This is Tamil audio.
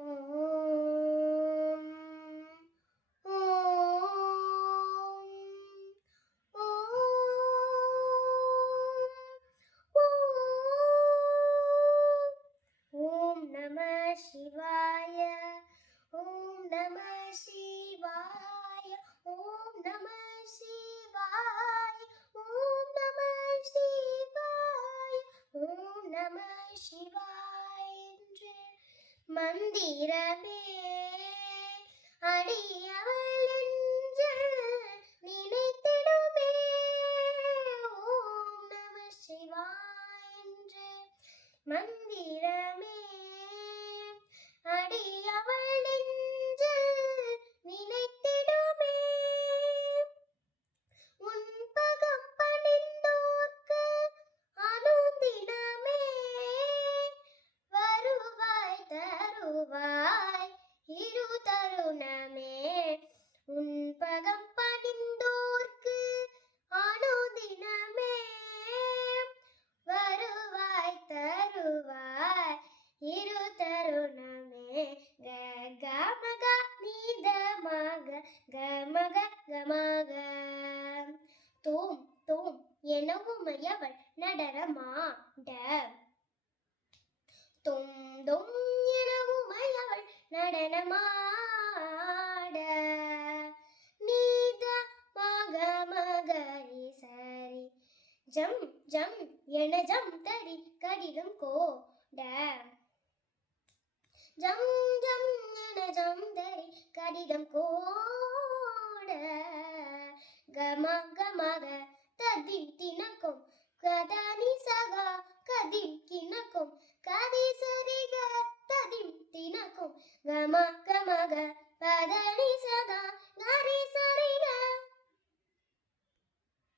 ஓம் ஓம் ஓம் நம சிவாய. ஓம் நம சிவாய. ஓம் நம சிவாய. ஓம் நம சிவாய. ஓம் நம சிவாய என்று மந்திரமே அடியவள் என்று நினைத்திடுமே. ஓம் நம சிவாய என்று மந்திரமே அடியவள் என்று நினைத்திடுமே. உன்பகம் பணிந்தோர்க்கு அனுதினமே வருவாய் தருவாய் இரு தருணமே. உன்பகம் பணிந்தோர்க்கு அனுதினமே வருவாய் தருவாய் இரு தருணமே. கமக நீதமாக கமக கமக தோம் தோம் எனவுமையவள் நடனமாட. தொம் தொம் எனவுமையவள் நடனமாட. நீத மக மகரி சரி ஜம் ஜம் என ஜம் தரி கடிதம் கோட. ஜம் ஜம் என ஜம் தரி கடிதம் கோட. கம கமக ததிம் தினக்கும் கதனி சகா கதிம் கிணக்கும் கதி சரிக ததிம் தினக்கும் கம கமக பதனி சகா